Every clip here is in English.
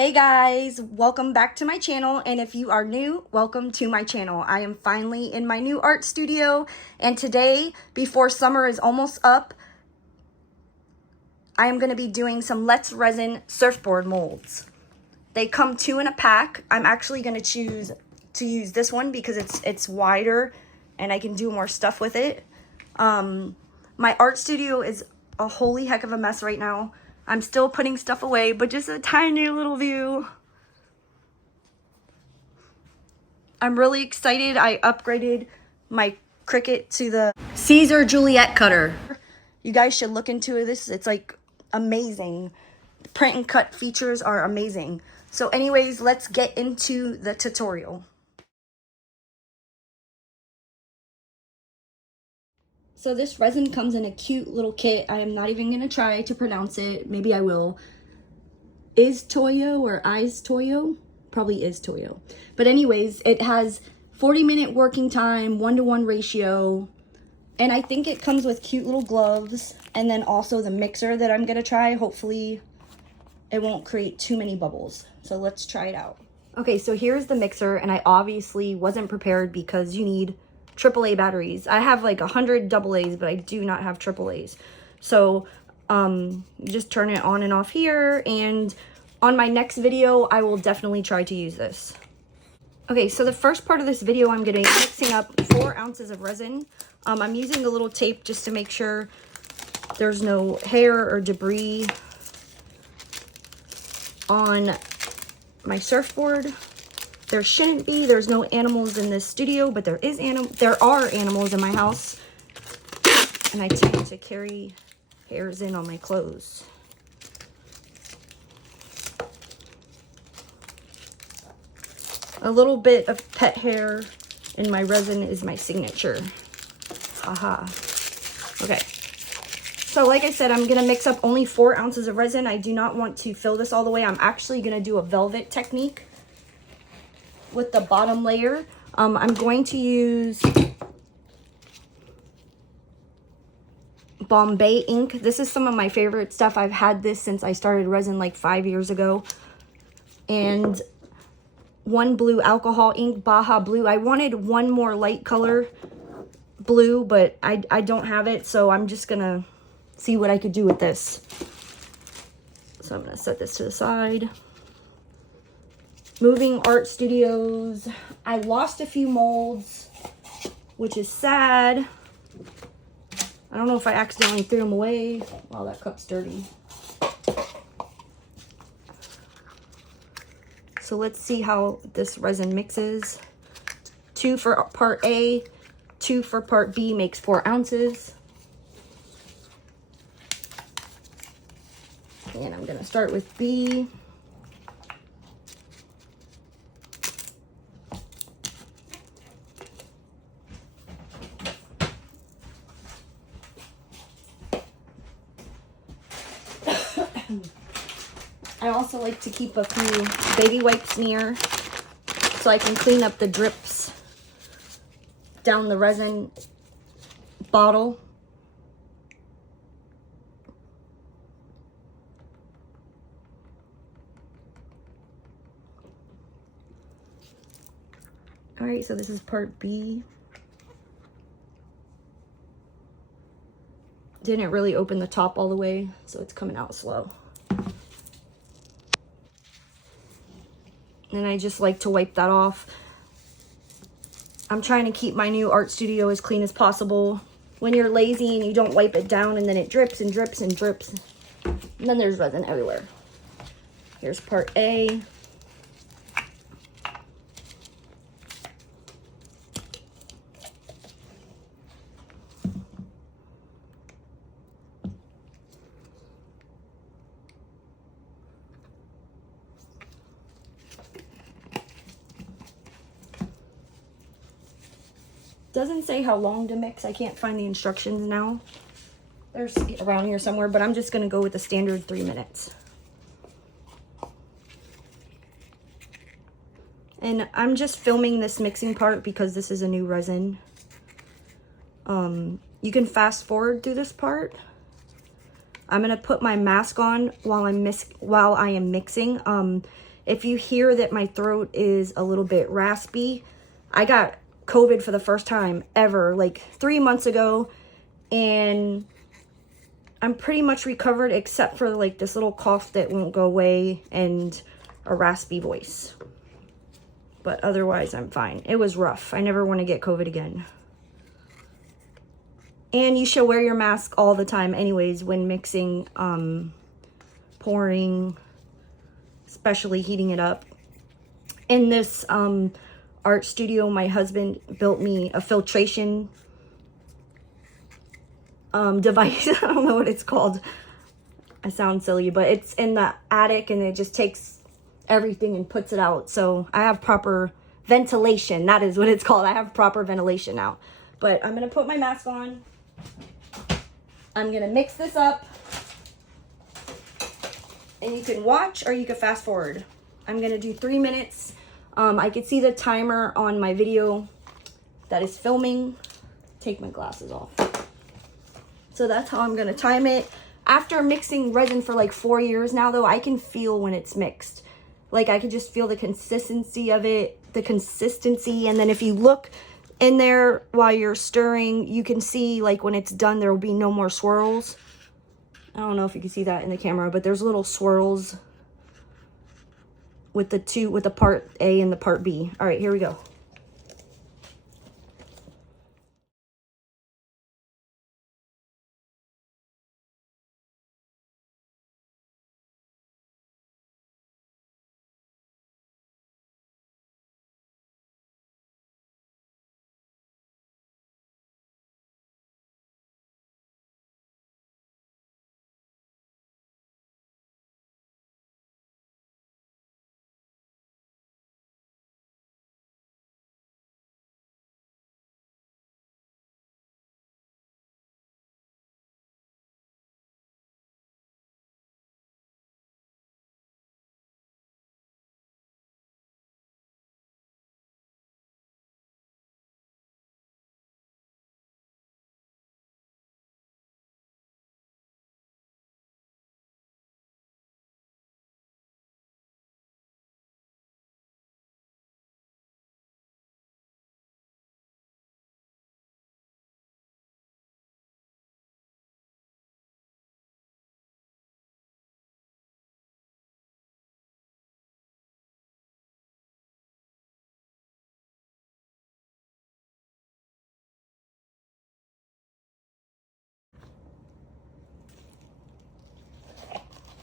Hey guys, welcome back to my channel, and if you are new, welcome to my channel. I am finally in my new art studio, and today, before summer is almost up, I am going to be doing some Let's Resin surfboard molds. They come 2 in a pack. I'm actually going to choose to use this one because it's wider and I can do more stuff with it. My art studio is a holy heck of a mess right now. I'm still putting stuff away, but just a tiny little view. I'm really excited. I upgraded my Cricut to the Caesar Juliet cutter. You guys should look into this. It's like amazing. The print and cut features are amazing. So anyways, let's get into the tutorial. So this resin comes in a cute little kit. I am not even going to try to pronounce it. Maybe I will. Istoyo or Istoyo? Probably Istoyo. But anyways, it has 40-minute working time, 1-to-1 ratio. And I think it comes with cute little gloves. And then also the mixer that I'm going to try. Hopefully it won't create too many bubbles. So let's try it out. Okay, so here's the mixer. And I obviously wasn't prepared because you need AAA batteries. I have like 100 AA's, but I do not have AAA's. So you just turn it on and off here, and on my next video I will definitely try to use this. Okay, so the first part of this video I'm going to be mixing up 4 ounces of resin. I'm using a little tape just to make sure there's no hair or debris on my surfboard. There shouldn't be. There's no animals in this studio, but there are animals in my house. And I tend to carry hairs in on my clothes. A little bit of pet hair in my resin is my signature. Haha. Okay. So like I said, I'm going to mix up only 4 ounces of resin. I do not want to fill this all the way. I'm actually going to do a velvet technique with the bottom layer. I'm going to use Bombay ink. This is some of my favorite stuff. I've had this since I started resin like 5 years ago. And one blue alcohol ink, Baja Blue. I wanted one more light color blue, but I don't have it, so I'm just gonna see what I could do with this. So I'm gonna set this to the side. Moving art studios. I lost a few molds, which is sad. I don't know if I accidentally threw them away. Wow, that cup's dirty. So let's see how this resin mixes. 2 for part A, 2 for part B makes 4 ounces. And I'm gonna start with B. I also like to keep a few baby wipes near so I can clean up the drips down the resin bottle. All right, so this is part B. Didn't really open the top all the way, so it's coming out slow. And I just like to wipe that off. I'm trying to keep my new art studio as clean as possible. When you're lazy and you don't wipe it down, and then it drips and drips and drips, and then there's resin everywhere. Here's part A. Doesn't say how long to mix. I can't find the instructions now. They're around here somewhere, but I'm just going to go with the standard 3 minutes. And I'm just filming this mixing part because this is a new resin. You can fast forward through this part. I'm going to put my mask on while I am mixing. If you hear that my throat is a little bit raspy, I got COVID for the first time ever, like 3 months ago, and I'm pretty much recovered except for like this little cough that won't go away and a raspy voice. But otherwise, I'm fine. It was rough. I never want to get COVID again. And you should wear your mask all the time anyways when mixing, pouring, especially heating it up. In this art studio, my husband built me a filtration device. I don't know what it's called. I sound silly, but it's in the attic and it just takes everything and puts it out. So I have proper ventilation. That is what it's called. I have proper ventilation now. But I'm going to put my mask on. I'm going to mix this up. And you can watch or you can fast forward. I'm going to do 3 minutes. I can see the timer on my video that is filming. Take my glasses off. So that's how I'm going to time it. After mixing resin for like 4 years now, though, I can feel when it's mixed. Like, I can just feel the consistency of it, and then if you look in there while you're stirring, you can see, like, when it's done, there will be no more swirls. I don't know if you can see that in the camera, but there's little swirls with the part A and the part B. All right, here we go.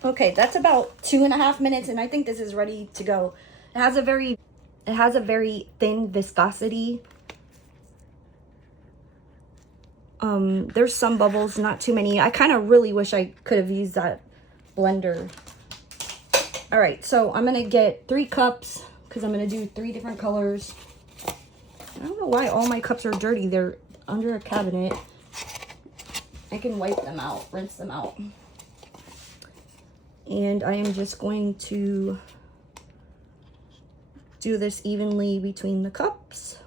Okay, that's about 2.5 minutes, and I think this is ready to go. It has a very thin viscosity. There's some bubbles, not too many. I kind of really wish I could have used that blender. All right, so I'm gonna get 3 cups because I'm gonna do 3 different colors. I don't know why all my cups are dirty. They're under a cabinet. I can wipe them out, rinse them out. And I am just going to do this evenly between the cups.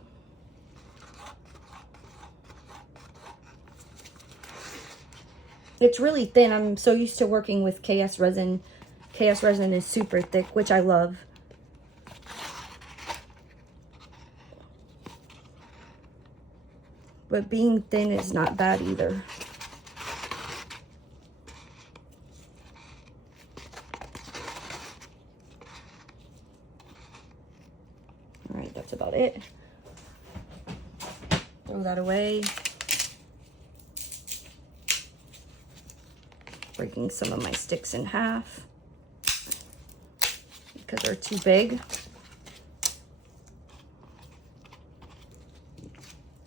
It's really thin. I'm so used to working with KS resin. KS resin is super thick, which I love. But being thin is not bad either. All right, that's about it. Throw that away. Breaking some of my sticks in half because they're too big.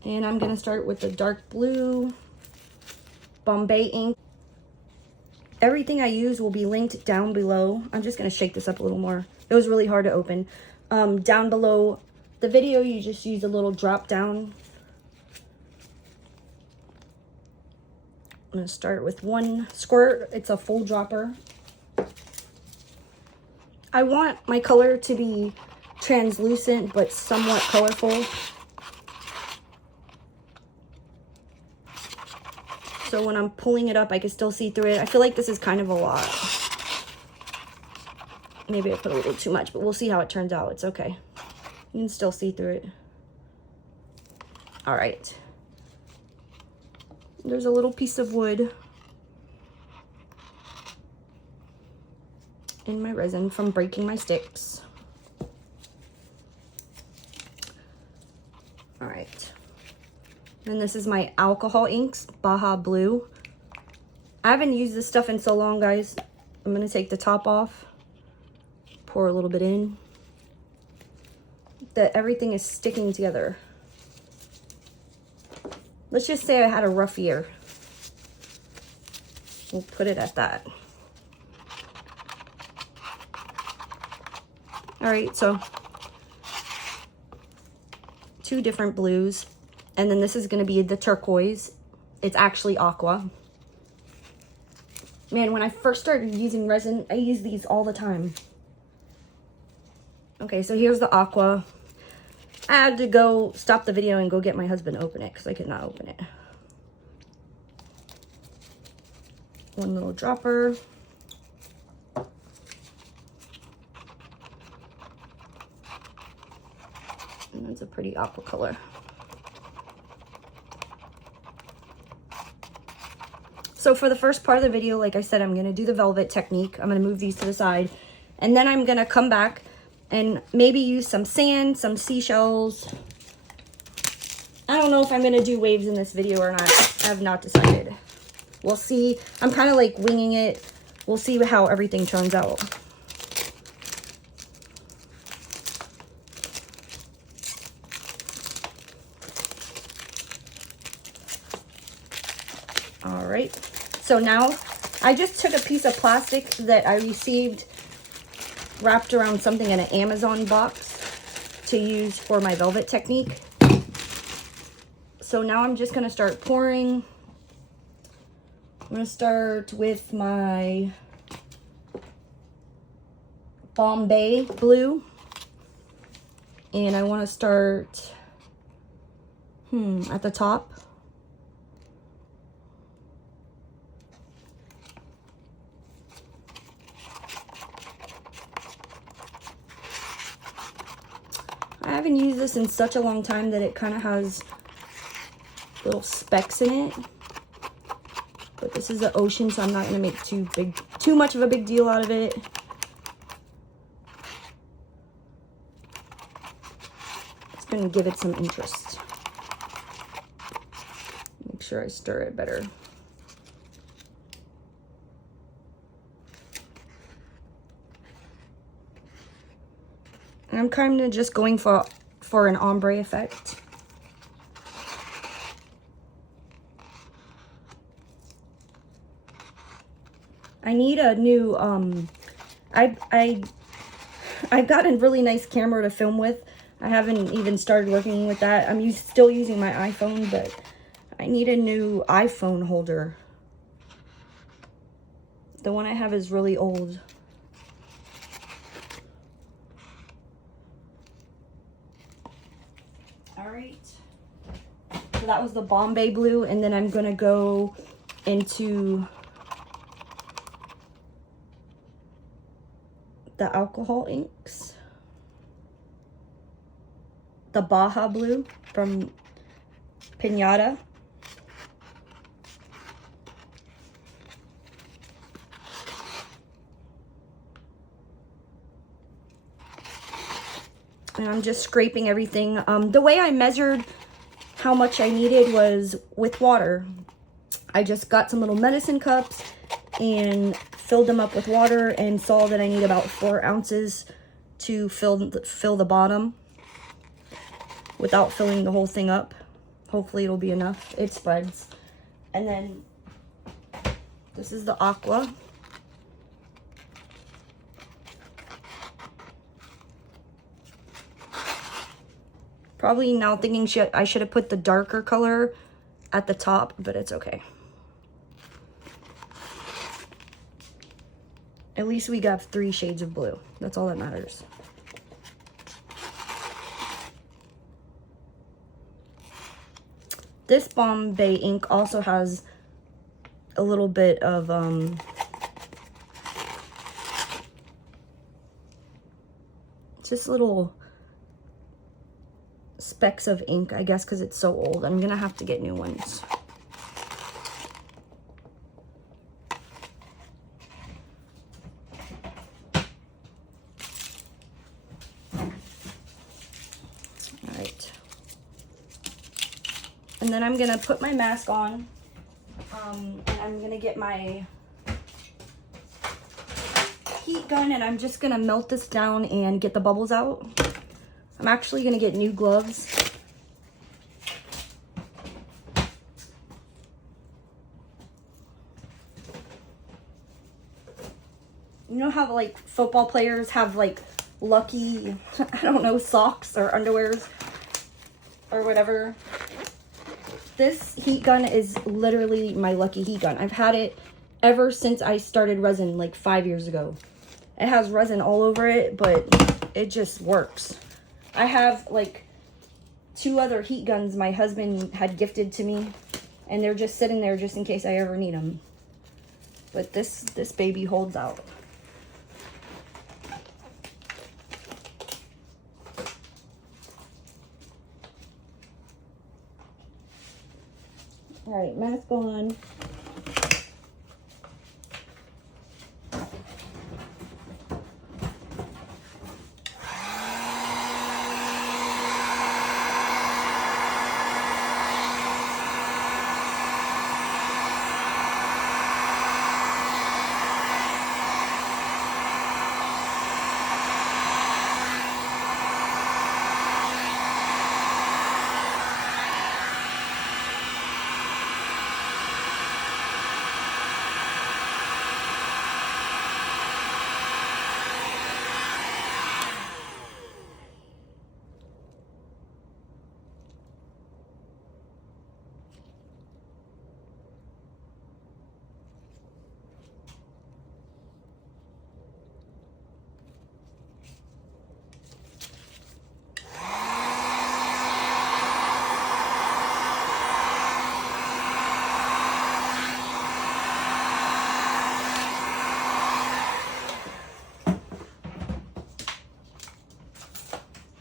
And I'm gonna start with the dark blue Bombay ink. Everything I use will be linked down below. I'm just gonna shake this up a little more. It was really hard to open. Down below the video, you just use a little drop down. I'm gonna start with 1 squirt. It's a full dropper. I want my color to be translucent but somewhat colorful. So when I'm pulling it up, I can still see through it. I feel like this is kind of a lot. Maybe I put a little too much, but we'll see how it turns out. It's okay. You can still see through it. All right. There's a little piece of wood in my resin from breaking my sticks. All right. And this is my alcohol inks, Baja Blue. I haven't used this stuff in so long, guys. I'm gonna take the top off, pour a little bit in. That everything is sticking together. Let's just say I had a rough year. We'll put it at that. All right, so 2 different blues. And then this is gonna be the turquoise. It's actually aqua. Man, when I first started using resin, I used these all the time. Okay, so here's the aqua. I had to go stop the video and go get my husband to open it because I could not open it. One little dropper. And that's a pretty aqua color. So for the first part of the video, like I said, I'm going to do the velvet technique. I'm going to move these to the side. And then I'm going to come back and maybe use some sand, some seashells. I don't know if I'm going to do waves in this video or not. I have not decided. We'll see. I'm kind of like winging it. We'll see how everything turns out. All right. So now I just took a piece of plastic that I received wrapped around something in an Amazon box to use for my velvet technique. So now I'm just going to start pouring. I'm going to start with my Bombay blue. And I want to start at the top. I haven't used this in such a long time that it kind of has little specks in it. But this is the ocean, so I'm not going to make too much of a big deal out of it. It's going to give it some interest. Make sure I stir it better. And I'm kind of just going for an ombre effect. I need a new, I've got a really nice camera to film with. I haven't even started working with that. I'm still using my iPhone, but I need a new iPhone holder. The one I have is really old. All right. So that was the Bombay blue, and then I'm going to go into the alcohol inks, the Baja blue from Pinata, and I'm just scraping everything. The way I measured how much I needed was with water. I just got some little medicine cups and filled them up with water and saw that I need about 4 ounces to fill the bottom without filling the whole thing up. Hopefully it'll be enough. It spreads. And then this is the aqua. Probably now thinking I should have put the darker color at the top, but it's okay. At least we got 3 shades of blue. That's all that matters. This Bombay ink also has a little bit of just little specks of ink, I guess, because it's so old. I'm gonna have to get new ones. All right. And then I'm gonna put my mask on, and I'm gonna get my heat gun, and I'm just gonna melt this down and get the bubbles out. I'm actually gonna get new gloves. You know how like football players have like lucky, I don't know, socks or underwears or whatever? This heat gun is literally my lucky heat gun. I've had it ever since I started resin like 5 years ago. It has resin all over it, but it just works. I have like 2 other heat guns my husband had gifted to me, and they're just sitting there just in case I ever need them. But this baby holds out. All right, mask on.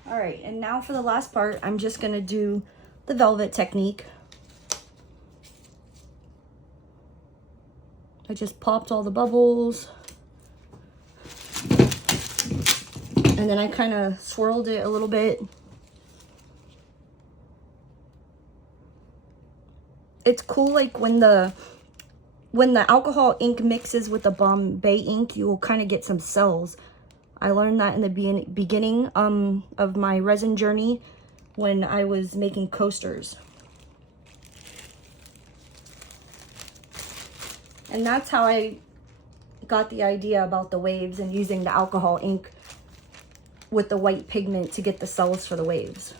All right, and now for the last part, I'm just gonna do the velvet technique. I just popped all the bubbles. And then I kind of swirled it a little bit. It's cool, like when the alcohol ink mixes with the Bombay ink, you will kind of get some cells. I learned that in the beginning of my resin journey when I was making coasters. And that's how I got the idea about the waves and using the alcohol ink with the white pigment to get the cells for the waves.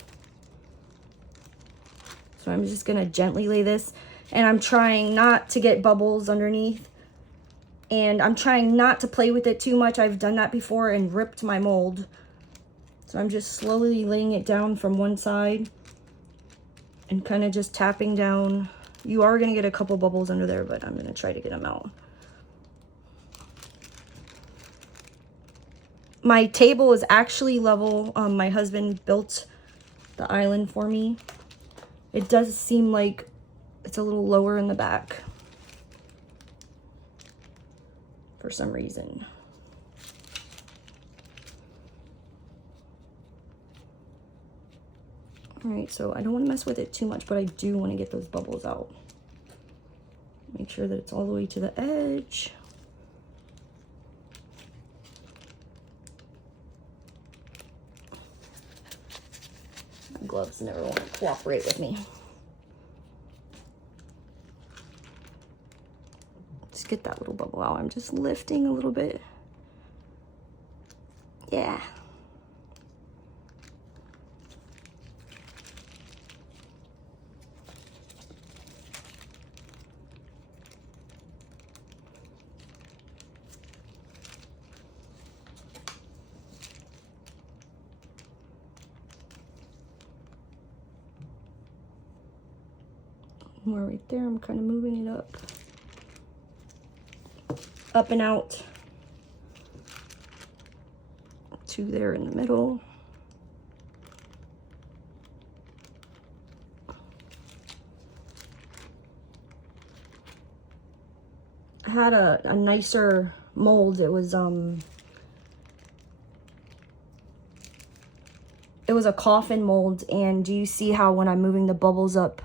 So I'm just gonna gently lay this, and I'm trying not to get bubbles underneath. And I'm trying not to play with it too much. I've done that before and ripped my mold. So I'm just slowly laying it down from one side and kind of just tapping down. You are gonna get a couple bubbles under there, but I'm gonna try to get them out. My table is actually level. My husband built the island for me. It does seem like it's a little lower in the back for some reason. All right, so I don't want to mess with it too much, but I do want to get those bubbles out. Make sure that it's all the way to the edge. My gloves never want to cooperate with me. Just get that little bubble out. I'm just lifting a little bit. Yeah. More right there. I'm kind of moving it up and out to there in the middle. had a nicer mold. It was a coffin mold, and do you see how when I'm moving the bubbles up,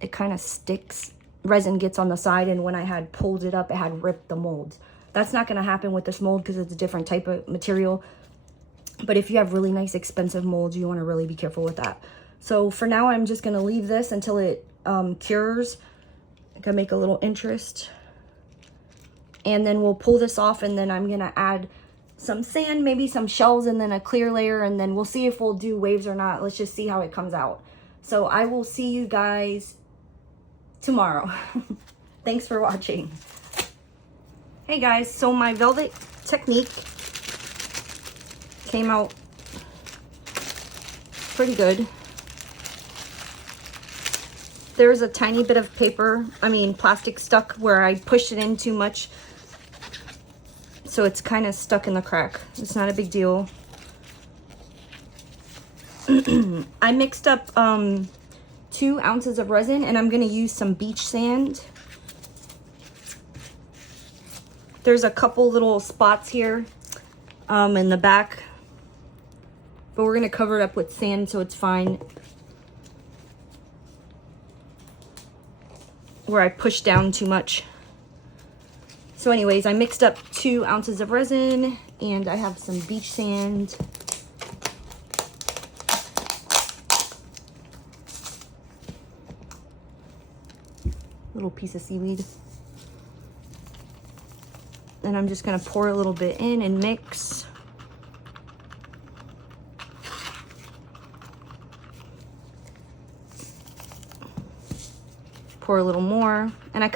it kind of sticks? Resin gets on the side, and when I had pulled it up, it had ripped the mold. That's not going to happen with this mold because it's a different type of material. But if you have really nice expensive molds, you want to really be careful with that. So for now, I'm just going to leave this until it cures. I can make a little interest. And then we'll pull this off, and then I'm going to add some sand, maybe some shells, and then a clear layer, and then we'll see if we'll do waves or not. Let's just see how it comes out. So I will see you guys tomorrow. Thanks for watching. Hey guys, so my velvet technique came out pretty good. There's a tiny bit of plastic stuck where I pushed it in too much. So it's kind of stuck in the crack. It's not a big deal. I mixed up 2 ounces of resin, and I'm going to use some beach sand. There's a couple little spots here in the back, but we're going to cover it up with sand so it's fine. Where I pushed down too much. So anyways, I mixed up 2 ounces of resin, and I have some beach sand. Little piece of seaweed. And I'm just gonna pour a little bit in and mix. Pour a little more, and I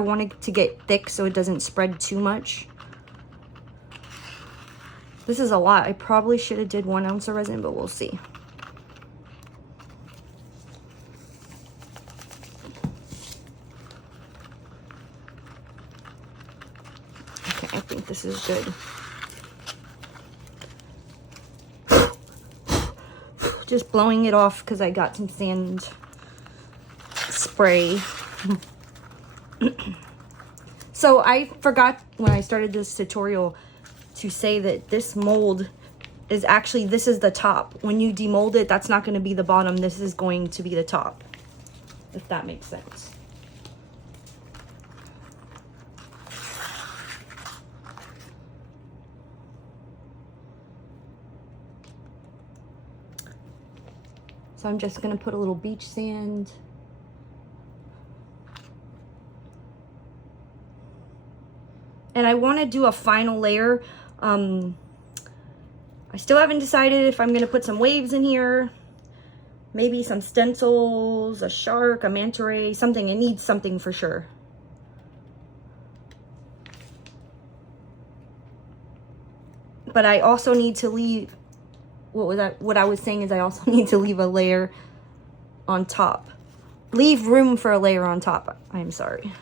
want it to get thick so it doesn't spread too much. This is a lot. I probably should have did 1 ounce of resin, but we'll see. Okay, I think this is good. Just blowing it off because I got some sand spray. So I forgot when I started this tutorial to say that this mold is actually, this is the top. When you demold it, that's not going to be the bottom. This is going to be the top, if that makes sense. So I'm just going to put a little beach sand. And I want to do a final layer. I still haven't decided if I'm going to put some waves in here. Maybe some stencils, a shark, a manta ray, something. It needs something for sure. But I also need to leave, what I was saying is I also need to leave a layer on top. Leave room for a layer on top. I'm sorry.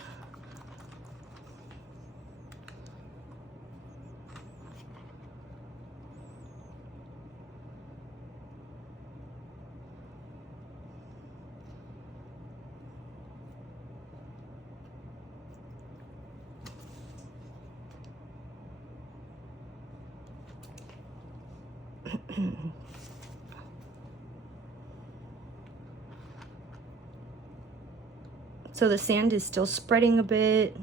So the sand is still spreading a bit.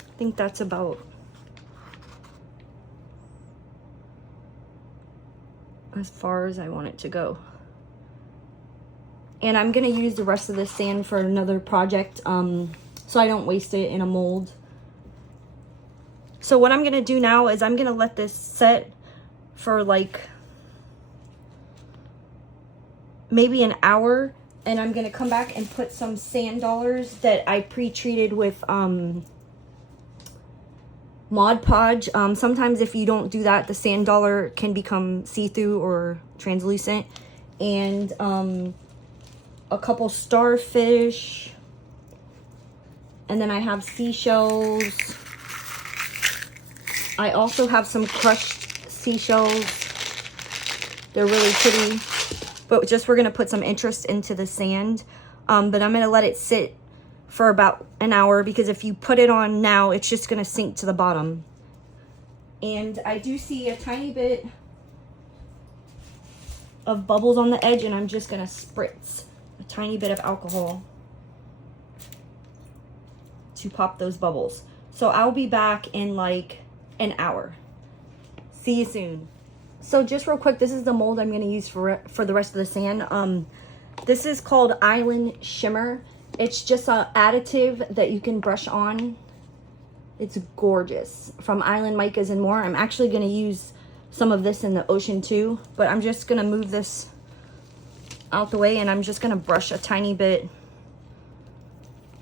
I think that's about as far as I want it to go. And I'm gonna use the rest of this sand for another project, so I don't waste it in a mold. So what I'm gonna do now is I'm gonna let this set for like maybe an hour, and I'm gonna come back and put some sand dollars that I pre-treated with Mod Podge. Sometimes if you don't do that, the sand dollar can become see-through or translucent. And a couple starfish, and then I have seashells. I also have some crushed seashells. They're really pretty, but just we're gonna put some interest into the sand. But I'm gonna let it sit for about an hour, because if you put it on now, it's just gonna sink to the bottom. And I do see a tiny bit of bubbles on the edge, and I'm just gonna spritz a tiny bit of alcohol to pop those bubbles. So I'll be back in like an hour. See you soon. So just real quick, this is the mold I'm gonna use for the rest of the sand. This is called Island Shimmer. It's just an additive that you can brush on. It's gorgeous. From Island Micas and More. I'm actually gonna use some of this in the ocean too, but I'm just gonna move this out the way, and I'm just gonna brush a tiny bit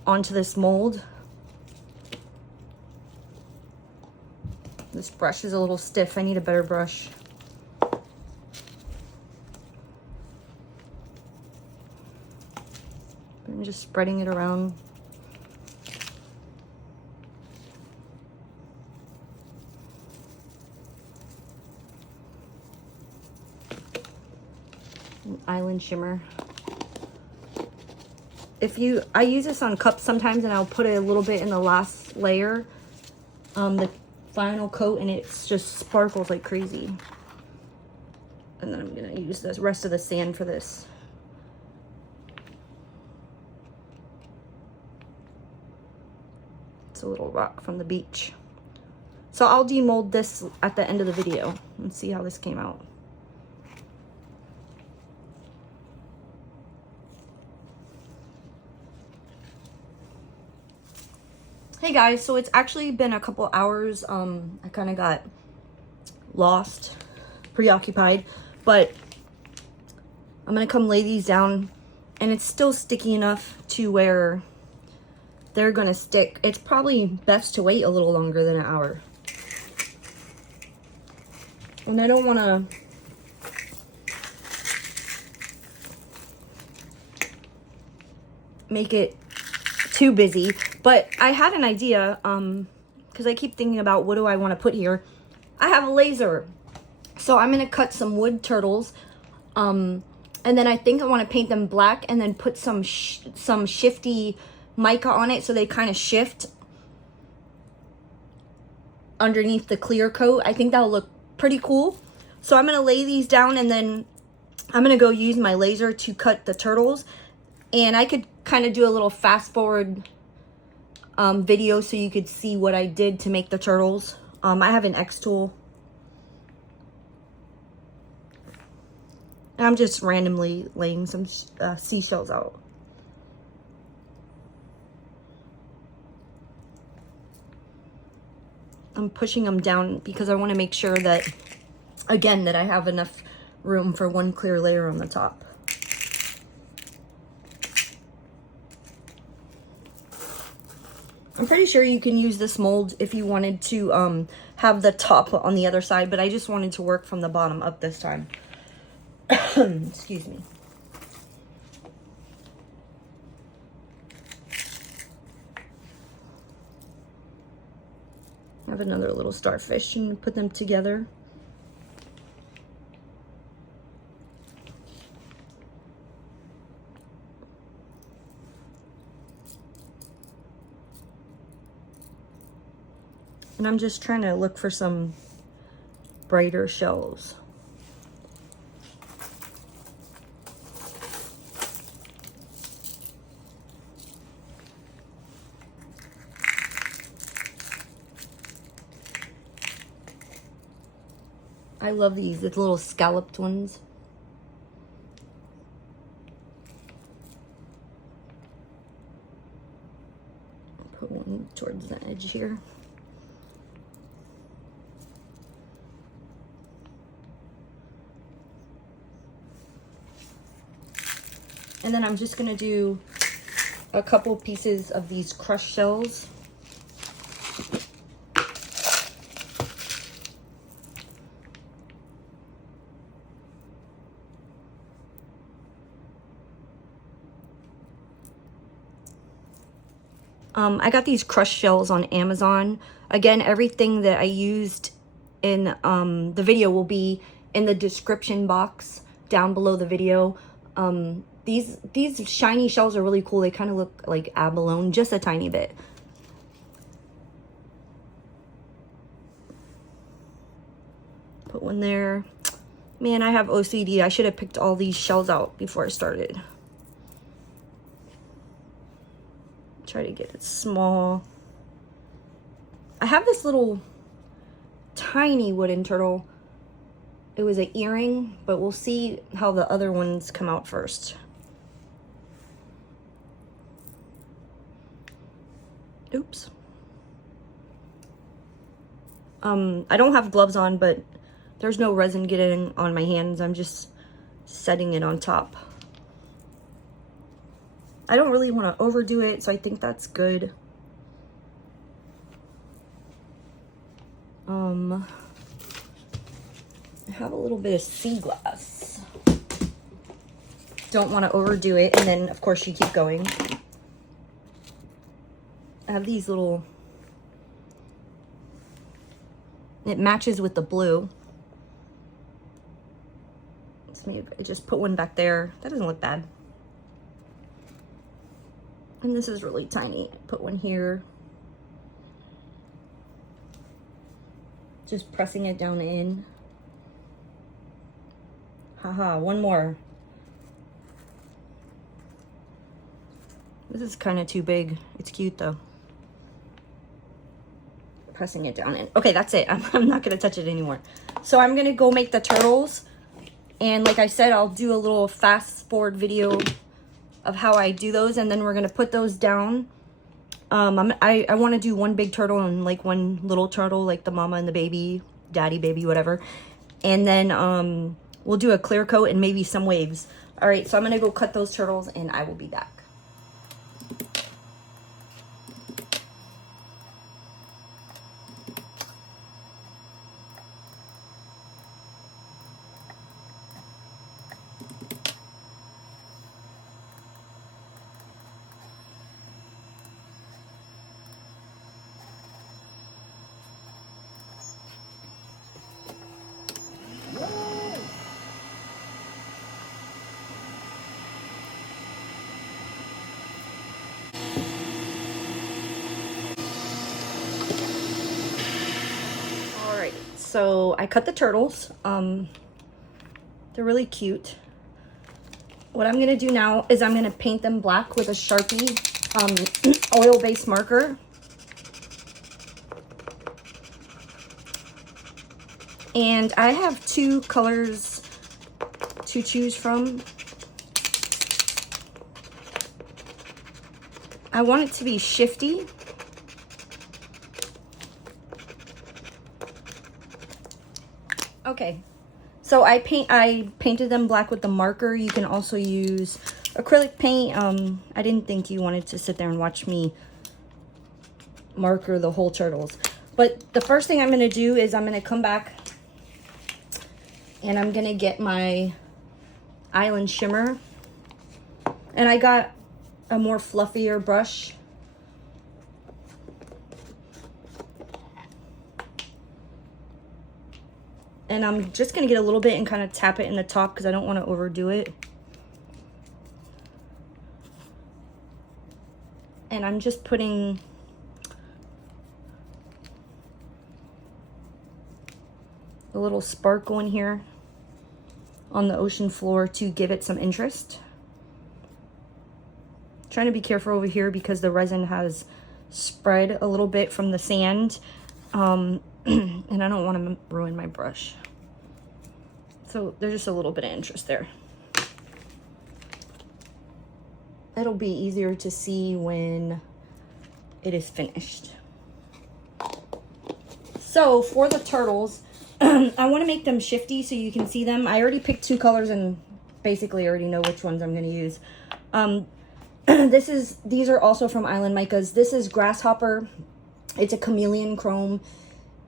onto this mold. This brush is a little stiff. I need a better brush. I'm just spreading it around. Island Shimmer. I use this on cups sometimes, and I'll put it a little bit in the last layer, the final coat, and it just sparkles like crazy. And then I'm gonna use the rest of the sand for this. It's a little rock from the beach. So I'll demold this at the end of the video and see how this came out. Hey guys, so it's actually been a couple hours. I kind of got lost, preoccupied, but I'm gonna come lay these down, and it's still sticky enough to where they're gonna stick. It's probably best to wait a little longer than an hour. And I don't wanna make it too busy, but I had an idea, because I keep thinking about what do I want to put here. I have a laser, so I'm gonna cut some wood turtles, and then I think I want to paint them black, and then put some shifty mica on it so they kind of shift underneath the clear coat. I think that'll look pretty cool. So I'm gonna lay these down, and then I'm gonna go use my laser to cut the turtles. And I could kind of do a little fast forward video so you could see what I did to make the turtles. I have an X tool. And I'm just randomly laying some seashells out. I'm pushing them down because I want to make sure that, again, that I have enough room for one clear layer on the top. I'm pretty sure you can use this mold if you wanted to have the top on the other side, but I just wanted to work from the bottom up this time. Excuse me. I have another little starfish, and put them together. And I'm just trying to look for some brighter shells. I love these, the little scalloped ones. Put one towards the edge here. And then I'm just gonna do a couple pieces of these crushed shells. I got these crushed shells on Amazon. Again, everything that I used in the video will be in the description box down below the video. These shiny shells are really cool. They kind of look like abalone, just a tiny bit. Put one there. Man, I have OCD. I should have picked all these shells out before I started. Try to get it small. I have this little tiny wooden turtle. It was an earring, but we'll see how the other ones come out first. Oops. I don't have gloves on, but there's no resin getting on my hands. I'm just setting it on top. I don't really want to overdo it, so I think that's good. I have a little bit of sea glass. Don't want to overdo it, and then of course you keep going. I have these little, it matches with the blue. So maybe I just put one back there. That doesn't look bad. And this is really tiny. Put one here. Just pressing it down in. Haha, one more. This is kind of too big. It's cute though. Pressing it down in. Okay, that's it. I'm not gonna touch it anymore. So I'm gonna go make the turtles. And like I said, I'll do a little fast forward video of how I do those, and then we're gonna put those down. I want to do one big turtle and like one little turtle, like the mama and the baby, daddy, baby, whatever. And then we'll do a clear coat and maybe some waves. All right, so I'm gonna go cut those turtles and I will be back. So I cut the turtles. They're really cute. What I'm gonna do now is I'm gonna paint them black with a Sharpie oil-based marker. And I have two colors to choose from. I want it to be shifty. Okay, so I painted them black with the marker. You can also use acrylic paint. I didn't think you wanted to sit there and watch me marker the whole turtles. But the first thing I'm gonna do is I'm gonna come back and I'm gonna get my Island Shimmer. And I got a more fluffier brush. And I'm just gonna get a little bit and kind of tap it in the top because I don't want to overdo it. And I'm just putting a little sparkle in here on the ocean floor to give it some interest. Trying to be careful over here because the resin has spread a little bit from the sand. And I don't want to ruin my brush. So there's just a little bit of interest there. It'll be easier to see when it is finished. So for the turtles, I want to make them shifty so you can see them. I already picked two colors and basically already know which ones I'm going to use. These are also from Island Micas. This is Grasshopper. It's a chameleon chrome.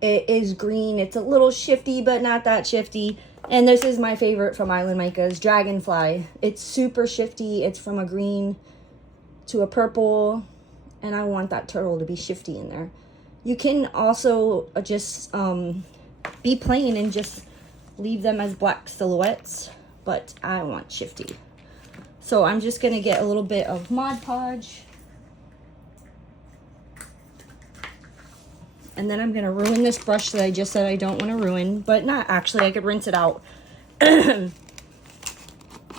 It is green. It's a little shifty, but not that shifty. And this is my favorite from Island Micas, Dragonfly. It's super shifty. It's from a green to a purple. and I want that turtle to be shifty in there. You can also just be plain and just leave them as black silhouettes, but I want shifty. So I'm just gonna get a little bit of Mod Podge, and then I'm gonna ruin this brush that I just said I don't want to ruin, but not actually, I could rinse it out. And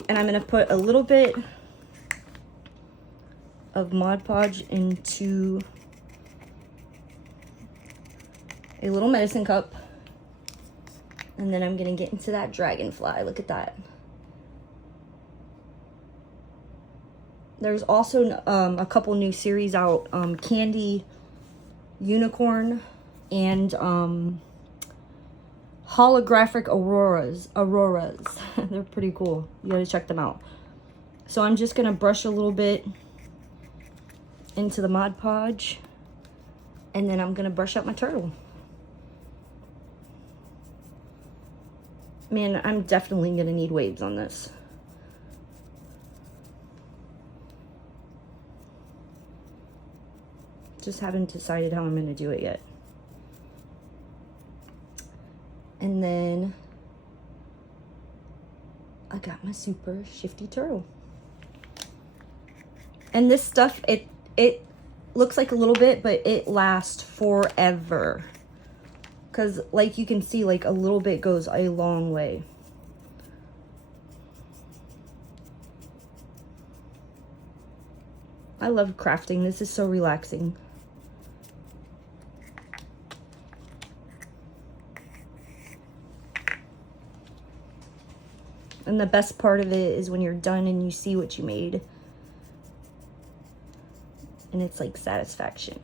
I'm gonna put a little bit of Mod Podge into a little medicine cup, and then I'm gonna get into that dragonfly. Look at that. There's also a couple new series out, Candy Unicorn and Holographic Auroras. They're pretty cool. You gotta check them out. So I'm just gonna brush a little bit into the Mod Podge, and then I'm gonna brush up my turtle. Man, I'm definitely gonna need waves on this. Just haven't decided how I'm gonna do it yet. And then I got my super shifty turtle. And this stuff, it looks like a little bit, but it lasts forever. Because like you can see, like a little bit goes a long way. I love crafting. This is so relaxing. And the best part of it is when you're done and you see what you made. And it's like satisfaction.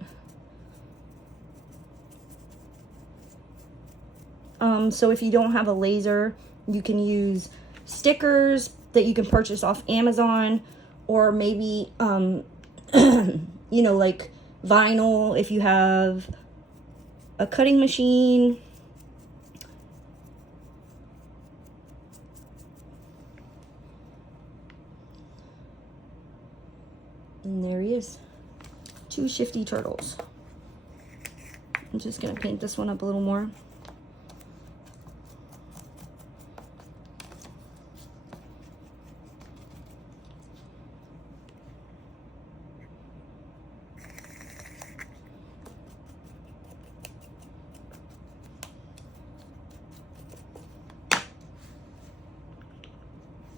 So if you don't have a laser, you can use stickers that you can purchase off Amazon, or maybe, you know, like vinyl if you have a cutting machine. And there he is. 2 shifty turtles. I'm just gonna paint this one up a little more.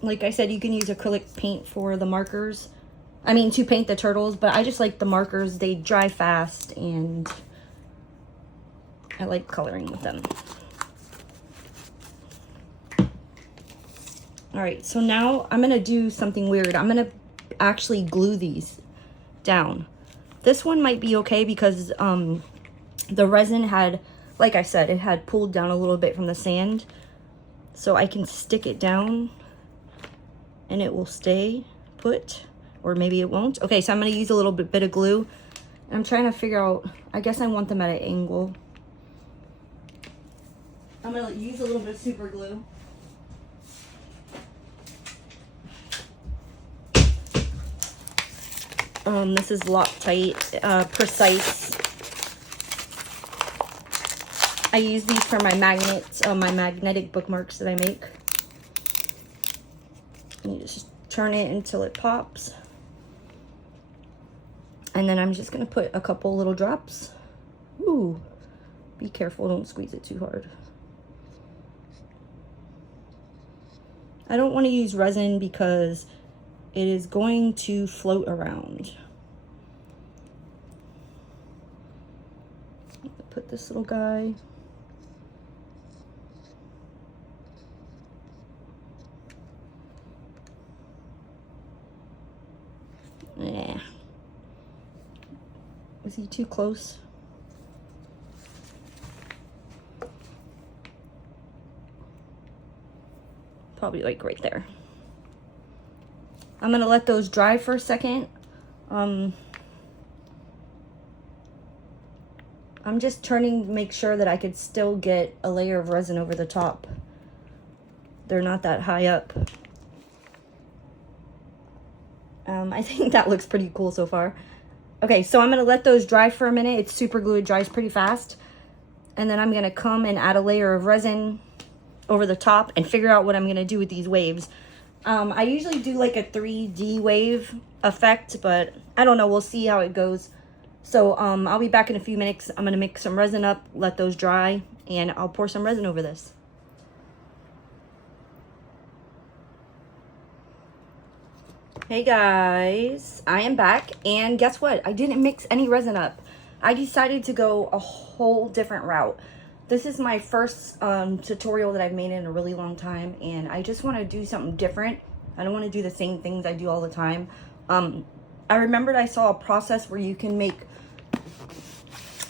Like I said, you can use acrylic paint for the markers. I mean, to paint the turtles, but I just like the markers. They dry fast, and I like coloring with them. All right, so now I'm gonna do something weird. I'm gonna actually glue these down. This one might be okay because the resin had, like I said, it had pulled down a little bit from the sand. So I can stick it down and it will stay put, or maybe it won't. Okay, so I'm gonna use a little bit of glue. I'm trying to figure out, I guess I want them at an angle. I'm gonna use a little bit of super glue. This is Loctite, Precise. I use these for my magnets, my magnetic bookmarks that I make. And you just turn it until it pops. And then I'm just gonna put a couple little drops. Ooh, be careful, don't squeeze it too hard. I don't want to use resin because it is going to float around. Put this little guy. Yeah. Was he too close? Probably like right there. I'm gonna let those dry for a second. I'm just turning to make sure that I could still get a layer of resin over the top. They're not that high up. I think that looks pretty cool so far. Okay, so I'm gonna let those dry for a minute. It's super glue, it dries pretty fast. And then I'm gonna come and add a layer of resin over the top and figure out what I'm gonna do with these waves. I usually do like a 3D wave effect, but I don't know, we'll see how it goes. So I'll be back in a few minutes. I'm gonna mix some resin up, let those dry, and I'll pour some resin over this. Hey guys, I am back, and guess what? I didn't mix any resin up. I decided to go a whole different route. This is my first tutorial that I've made in a really long time, and I just want to do something different. I don't want to do the same things I do all the time. I remembered I saw a process where you can make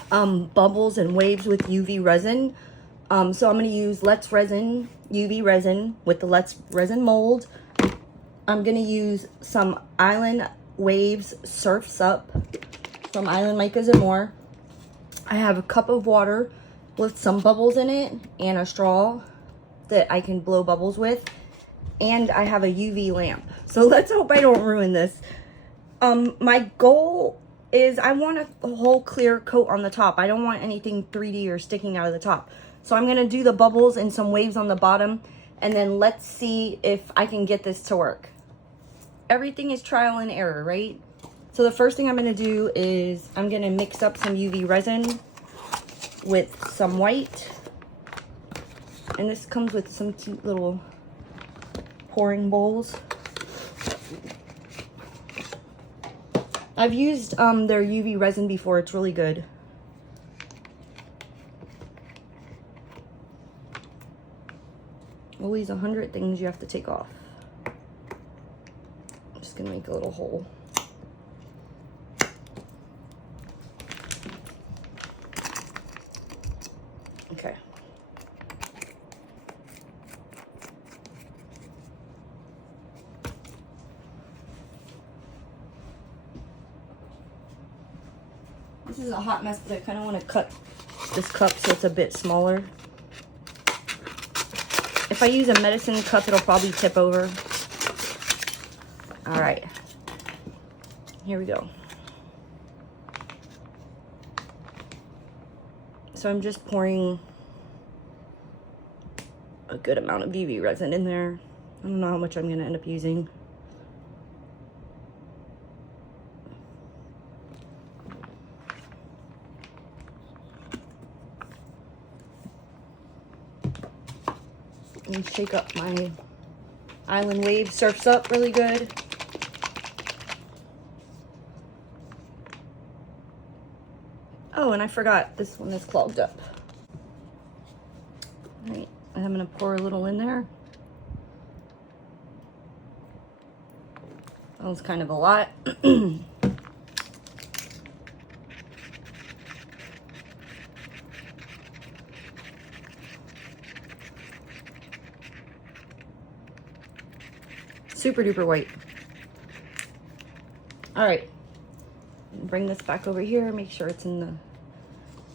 bubbles and waves with UV resin. So I'm going to use Let's Resin UV resin with the Let's Resin mold. I'm going to use some Island Waves Surfs Up from Island Micas and More. I have a cup of water with some bubbles in it and a straw that I can blow bubbles with. And I have a UV lamp. So let's hope I don't ruin this. My goal is I want a whole clear coat on the top. I don't want anything 3D or sticking out of the top. So I'm going to do the bubbles and some waves on the bottom. And then let's see if I can get this to work. Everything is trial and error, right? So the first thing I'm going to do is I'm going to mix up some UV resin with some white. And this comes with some cute little pouring bowls. I've used their UV resin before. It's really good. Always 100 things you have to take off. I'm just gonna make a little hole. Okay. This is a hot mess, but I kind of want to cut this cup so it's a bit smaller. If I use a medicine cup, it'll probably tip over. All right, here we go. So I'm just pouring a good amount of UV resin in there. I don't know how much I'm going to end up using. And shake up my Island Wave Surfs Up really good. Oh, and I forgot, this one is clogged up. All right, and I'm gonna pour a little in there. That was kind of a lot. Super duper white. All right, bring this back over here, make sure it's in the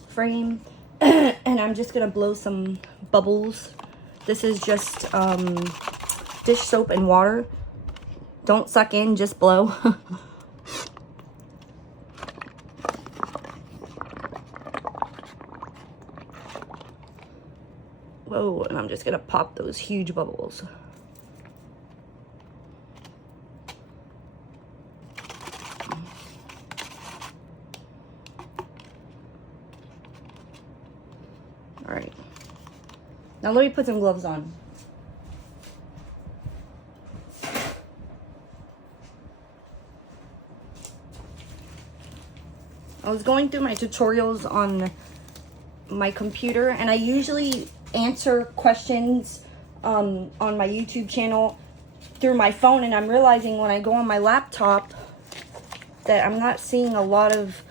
frame. And I'm just gonna blow some bubbles. This is just dish soap and water. Don't suck in, just blow. Whoa, and I'm just gonna pop those huge bubbles. All right, now let me put some gloves on. I was going through my tutorials on my computer, and I usually answer questions on my YouTube channel through my phone, and I'm realizing when I go on my laptop that I'm not seeing a lot of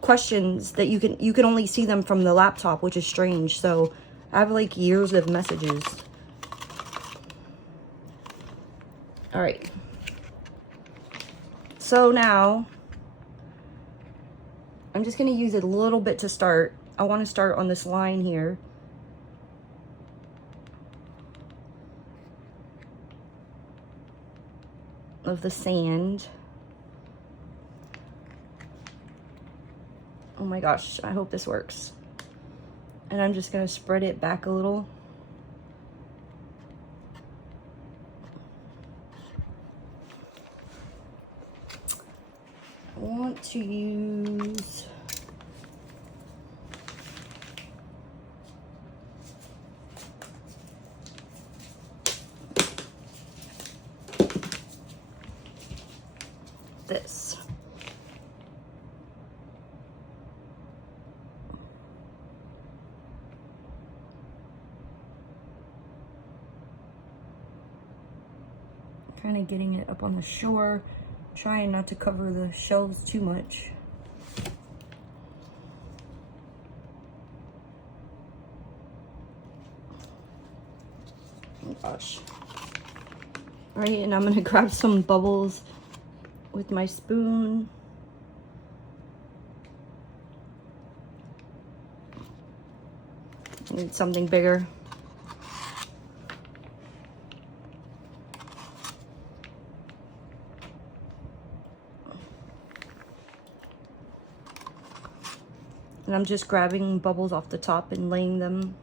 questions that you can only see them from the laptop, which is strange. So I have like years of messages. All right, so now I'm just going to use it a little bit to start. I want to start on this line here. Of the sand. Oh my gosh, I hope this works. And I'm just gonna spread it back a little. I want to use this. Kind of getting it up on the shore, trying not to cover the shelves too much. Oh gosh. All right, and I'm gonna grab some bubbles with my spoon. I need something bigger. And I'm just grabbing bubbles off the top and laying them.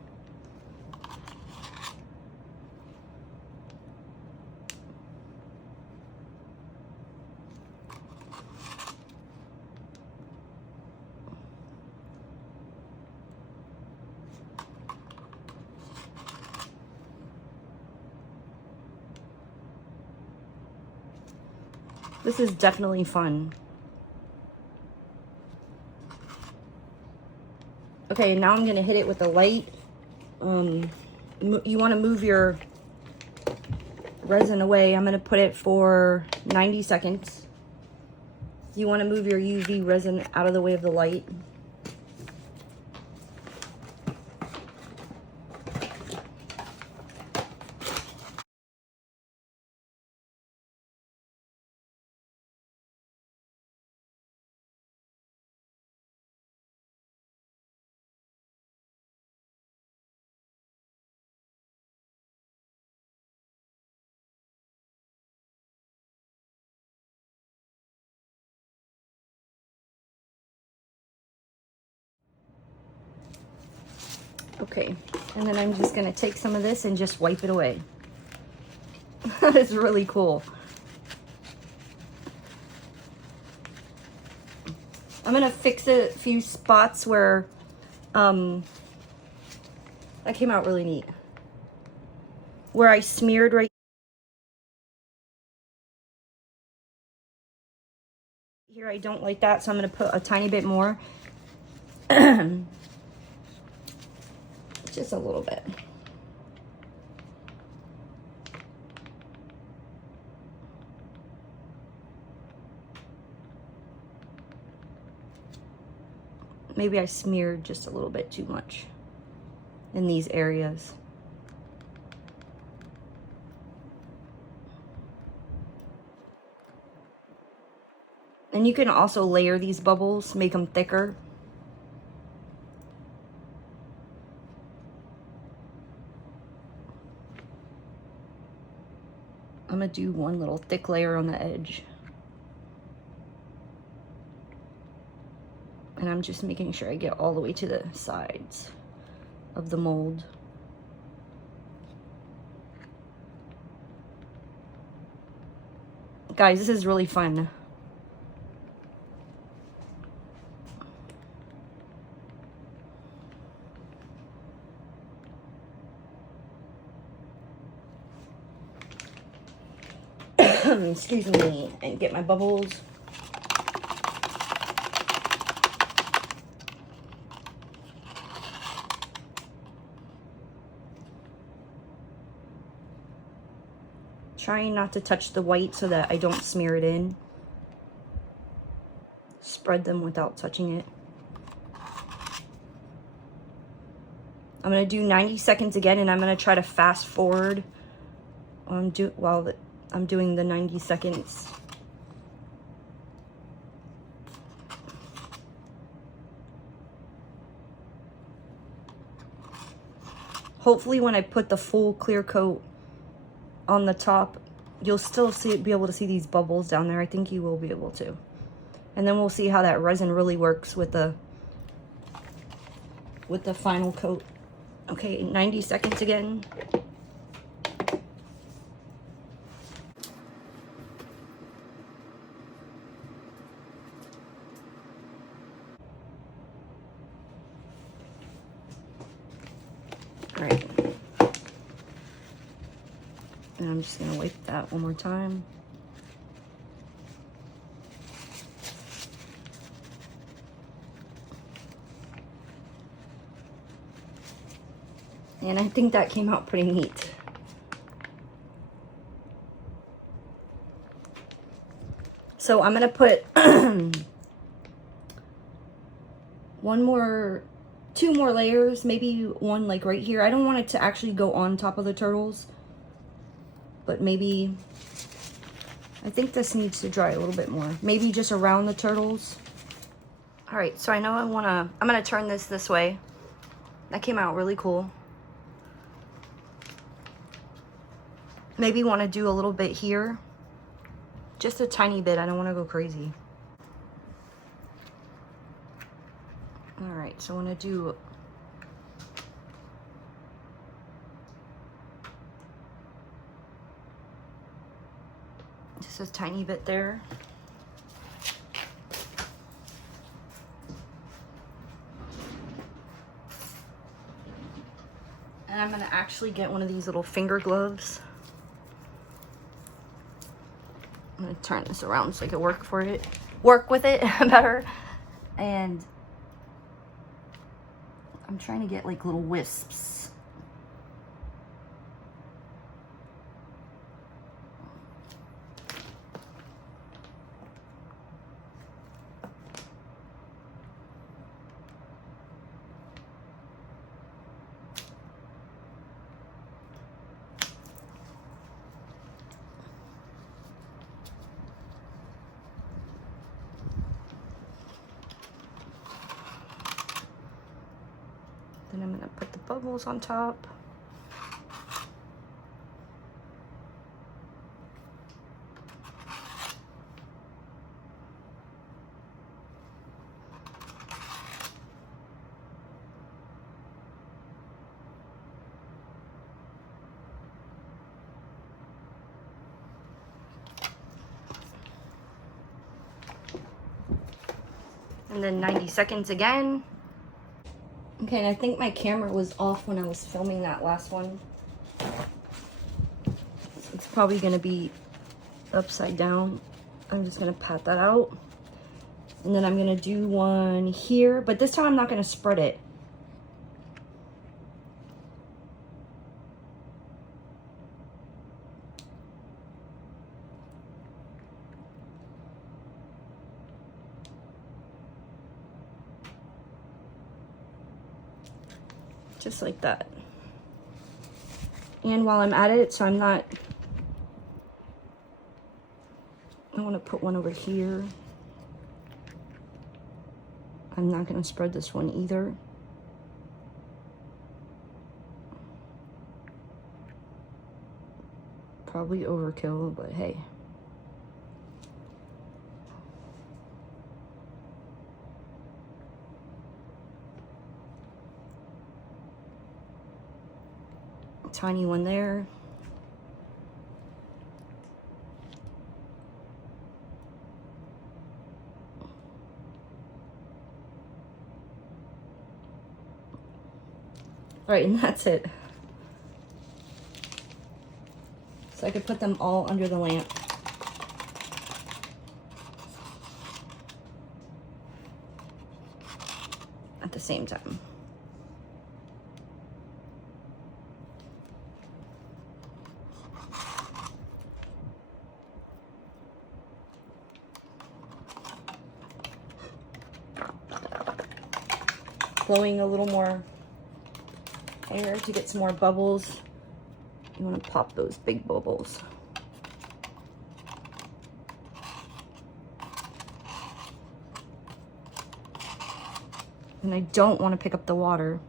This is definitely fun. Okay, now I'm gonna hit it with a light. You wanna move your resin away. I'm gonna put it for 90 seconds. You wanna move your UV resin out of the way of the light. Okay, and then I'm just gonna take some of this and just wipe it away. It's really cool. I'm gonna fix a few spots where, that came out really neat. Where I smeared right here, I don't like that, so I'm gonna put a tiny bit more. Just a little bit. Maybe I smeared just a little bit too much in these areas. And you can also layer these bubbles, make them thicker. I'm gonna do one little thick layer on the edge. And I'm just making sure I get all the way to the sides of the mold. Guys, this is really fun. Excuse me, and get my bubbles. Trying not to touch the white so that I don't smear it in. Spread them without touching it. I'm gonna do 90 seconds again, and I'm gonna try to fast forward while I'm doing the 90 seconds. Hopefully when I put the full clear coat on the top, you'll still be able to see these bubbles down there. I think you will be able to. And then we'll see how that resin really works with the with the final coat. Okay, 90 seconds again. All right. And I'm just gonna wipe that one more time. And I think that came out pretty neat. So I'm gonna put two more layers, maybe one like right here. I don't want it to actually go on top of the turtles, but maybe, I think this needs to dry a little bit more. Maybe just around the turtles. All right, so I know I'm gonna turn this way. That came out really cool. Maybe want to do a little bit here. Just a tiny bit, I don't want to go crazy. All right, so I want to do just a tiny bit there. And I'm gonna actually get one of these little finger gloves. I'm gonna turn this around so I can work with it better. And I'm trying to get like little wisps. Then I'm gonna put the bubbles on top. And then 90 seconds again. Okay, and I think my camera was off when I was filming that last one. It's probably gonna be upside down. I'm just gonna pat that out. And then I'm gonna do one here, but this time I'm not gonna spread it. Just like that. And while I'm at it, so I'm not, I want to put one over here. I'm not going to spread this one either. Probably overkill, but hey. Tiny one there. All right, and that's it. So I could put them all under the lamp. At the same time. Blowing a little more air to get some more bubbles. You want to pop those big bubbles. And I don't want to pick up the water.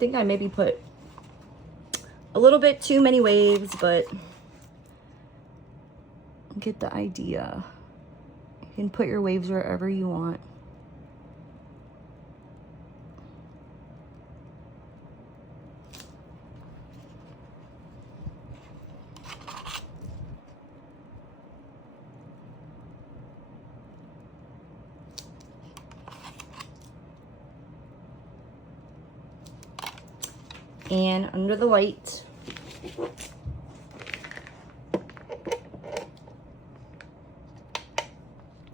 think I maybe put a little bit too many waves, but get the idea. You can put your waves wherever you want. And under the light.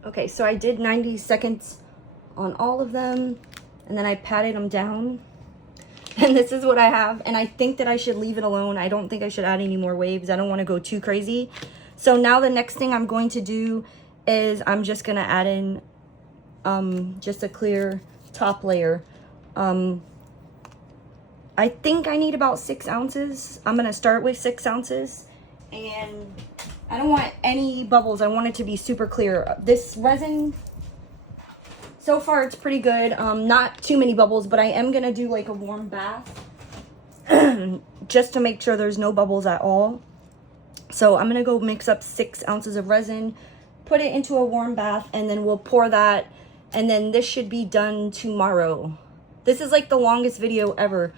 Okay, so I did 90 seconds on all of them, and then I patted them down. And this is what I have, and I think that I should leave it alone. I don't think I should add any more waves. I don't want to go too crazy. So now the next thing I'm going to do is I'm just going to add in just a clear top layer. I think I need about 6 ounces. I'm going to start with 6 ounces. And I don't want any bubbles. I want it to be super clear. This resin, so far it's pretty good. Not too many bubbles, but I am going to do like a warm bath. Just to make sure there's no bubbles at all. So I'm going to go mix up 6 ounces of resin. Put it into a warm bath. And then we'll pour that. And then this should be done tomorrow. This is like the longest video ever.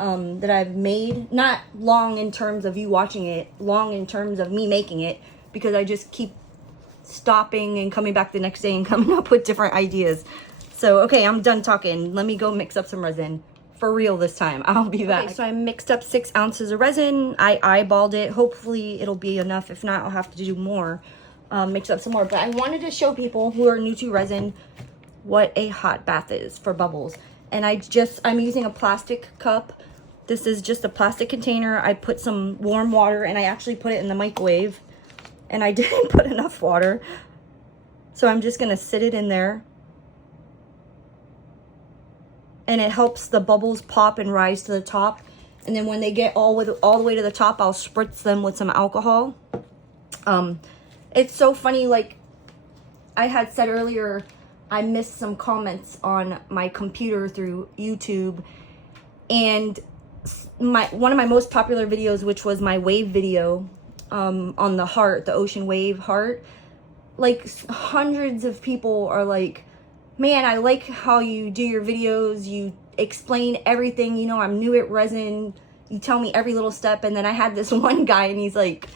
That I've made. Not long in terms of you watching it, long in terms of me making it, because I just keep stopping and coming back the next day and coming up with different ideas. So, okay, I'm done talking. Let me go mix up some resin. For real this time. I'll be back. Okay, so I mixed up 6 ounces of resin. I eyeballed it. Hopefully it'll be enough. If not, I'll have to do more. Mix up some more. But I wanted to show people who are new to resin what a hot bath is for bubbles. And I'm using a plastic cup. This is just a plastic container. I put some warm water, and I actually put it in the microwave. And I didn't put enough water. So I'm just going to sit it in there. And it helps the bubbles pop and rise to the top. And then when they get all the way to the top, I'll spritz them with some alcohol. It's so funny, like I had said earlier, I missed some comments on my computer through YouTube. And one of my most popular videos, which was my wave video on the heart, the ocean wave heart, like hundreds of people are like, man, I like how you do your videos, you explain everything, you know, I'm new at resin, you tell me every little step. And then I had this one guy, and he's like,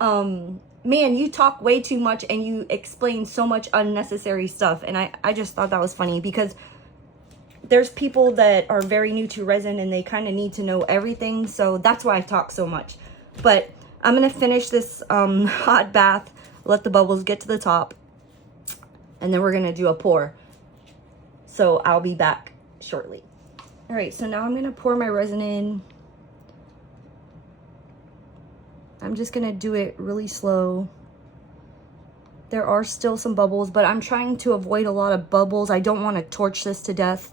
man, you talk way too much and you explain so much unnecessary stuff. And I just thought that was funny, because there's people that are very new to resin and they kind of need to know everything. So that's why I talk so much. But I'm going to finish this hot bath, let the bubbles get to the top, and then we're going to do a pour. So I'll be back shortly. All right, so now I'm going to pour my resin in. I'm just going to do it really slow. There are still some bubbles, but I'm trying to avoid a lot of bubbles. I don't want to torch this to death.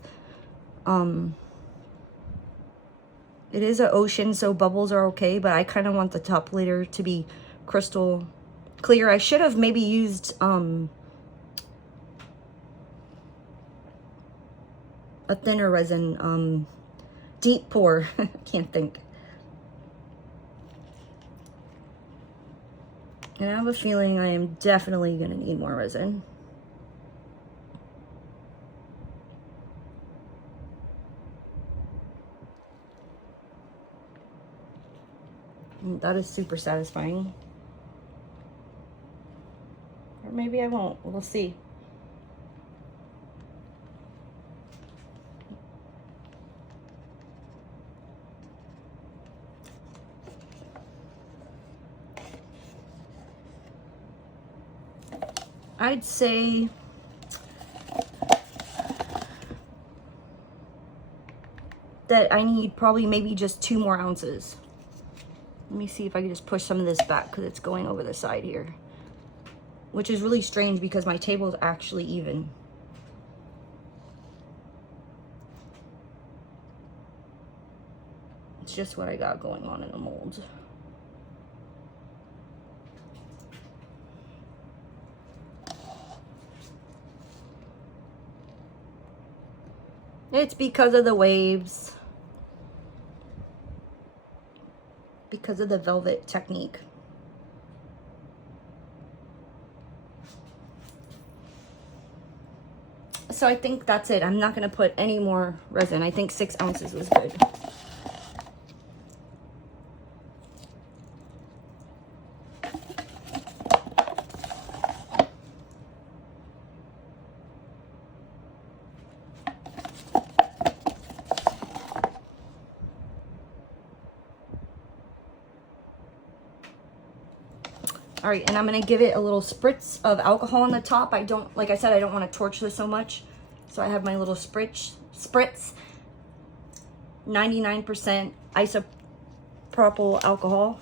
It is an ocean, so bubbles are okay, but I kind of want the top layer to be crystal clear. I should have maybe used a thinner resin, deep pour. Can't think. And I have a feeling I am definitely going to need more resin. That is super satisfying. Or maybe I won't. We'll see. I'd say that I need probably maybe just 2 more ounces. Let me see if I can just push some of this back, because it's going over the side here. Which is really strange because my table is actually even. It's just what I got going on in the mold. It's because of the waves. because of the velvet technique. So I think that's it. I'm not going to put any more resin. I think 6 ounces was good. All right, and I'm gonna give it a little spritz of alcohol on the top. I don't, like I said, I don't want to torch this so much. So I have my little spritz, 99% isopropyl alcohol.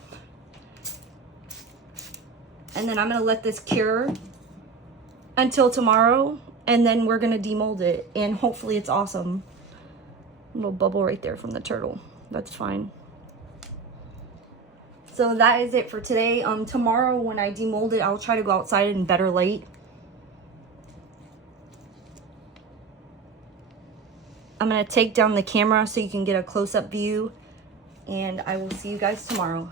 And then I'm gonna let this cure until tomorrow, and then we're gonna demold it, and hopefully it's awesome. A little bubble right there from the turtle. That's fine. So that is it for today. Tomorrow when I demold it, I'll try to go outside in better light. I'm gonna take down the camera so you can get a close-up view, and I will see you guys tomorrow.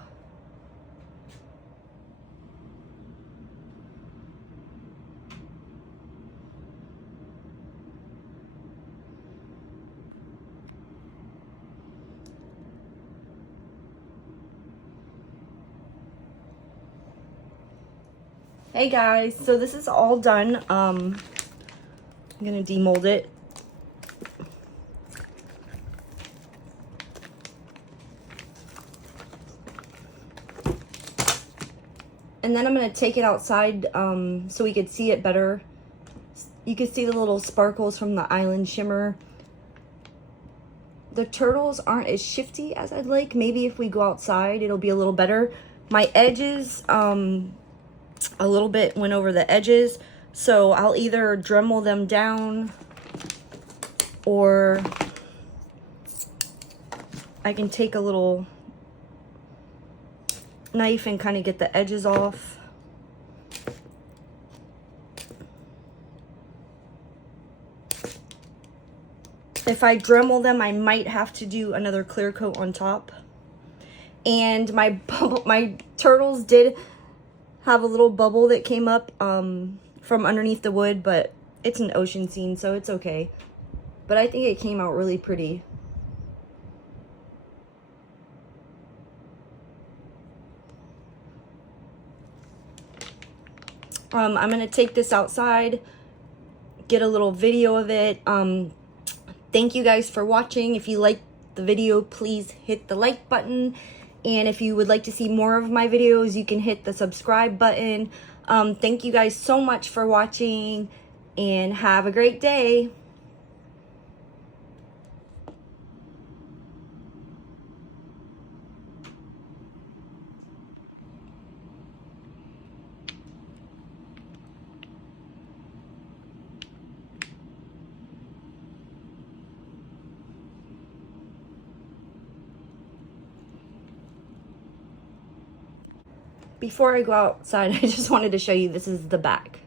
Hey guys, so this is all done. I'm gonna demold it. And then I'm gonna take it outside so we could see it better. You can see the little sparkles from the island shimmer. The turtles aren't as shifty as I'd like. Maybe if we go outside, it'll be a little better. My edges, a little bit went over the edges, so I'll either Dremel them down, or I can take a little knife and kind of get the edges off. If I Dremel them, I might have to do another clear coat on top. And my turtles did have a little bubble that came up from underneath the wood, but it's an ocean scene, so it's okay. But I think it came out really pretty. I'm gonna take this outside, get a little video of it. Thank you guys for watching. If you liked the video, please hit the like button. And if you would like to see more of my videos, you can hit the subscribe button. Thank you guys so much for watching, and have a great day. Before I go outside, I just wanted to show you, this is the back.